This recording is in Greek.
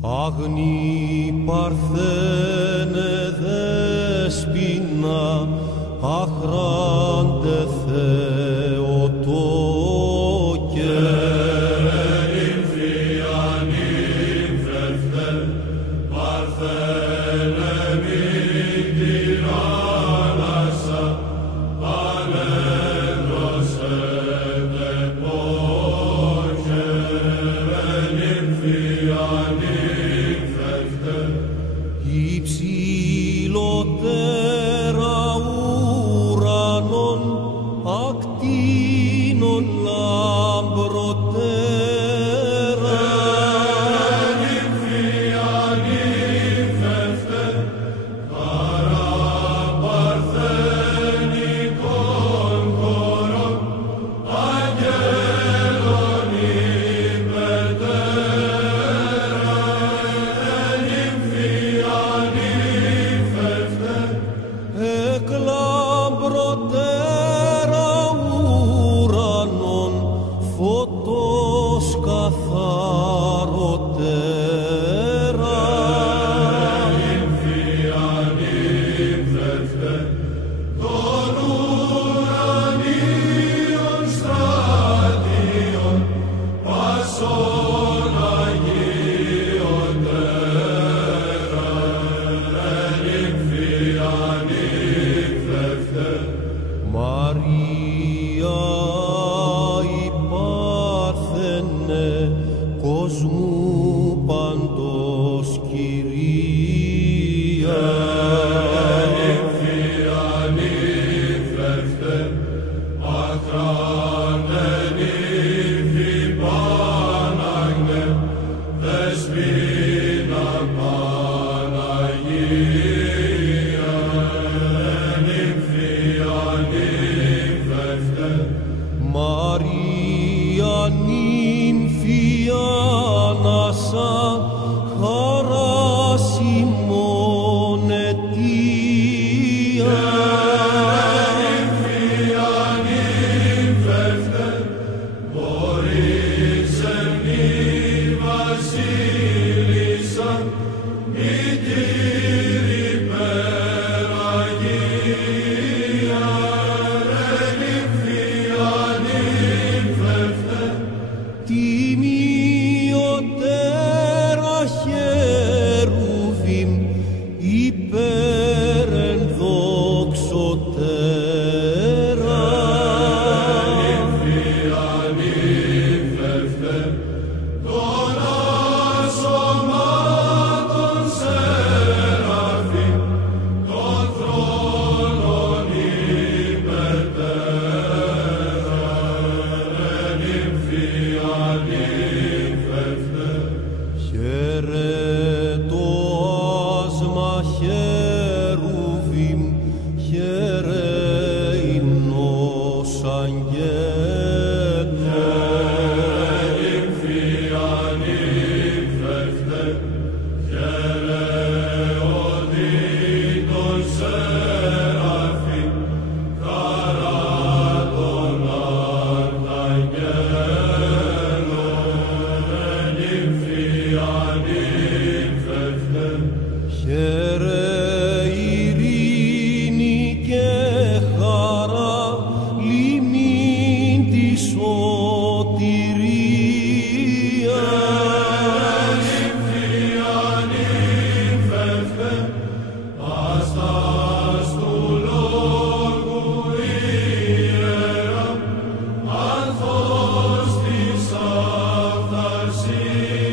Αγνή Παρθένε δέσποινα, αχράντε Θεοτόκε. Νύμφια, νύμφευτε, Παρθένε μην τυράννασα, ανέδροσετε πόχε. Νύμφια, νύμφευτε, υψηλότερα ουρανών, ακτίνων λαμπροτέρα. νύμφια, νύμφευτε, χαρά παρθενικών χωρών, αγγέλων υπετέρα. Νύμφια, νύμφευτε, Εκ λαμπροτέρα ουρανών, φωτός καθαροτέρα. νύμφια, νύμφευτε, των ουρανίων στρατιών, πάσων αγιωτέρα. Νύμφια, νύμφευτε, Μαρία η Παρθένε, κόσμου παντός κυρία. νύμφια, νύμφευτε, αχράντε νύμφη Πάναγνε, δεσποινα Παναγία. Νύμφια, νύμφευτε, Μαρία νύμφια ανάσα, χαράς ημών αιτία. νύμφια, νύμφευτε, μπορείς εμνή βασίλισσα, μητήρη περαγία. Νύμφια, νύμφευτε, τιμιωτέρα χερουβίμ, υπέρ ενδοξωτέρα. νύμφια, νύμφευτε, των ασωμάτων σεραφείμ, των θρόνων υπετέρα. Νύμφια, νύμφευτε, Χαιρετώ άσμα χερουβίμ, χαιρε υμνός αγγέλων. νύμφια, νύμφευτε, χαιρεοδίτων σεραφείμ, χαρά των αρχαγγέλων. Νύμφια, νύμφευτε, Χαιρε ειρήνη και χαρά, λιμήν τη σωτηρία. νύμφια, νύμφευτε, άστας του λόγου ιερά, ανθός της αυθαρσίας.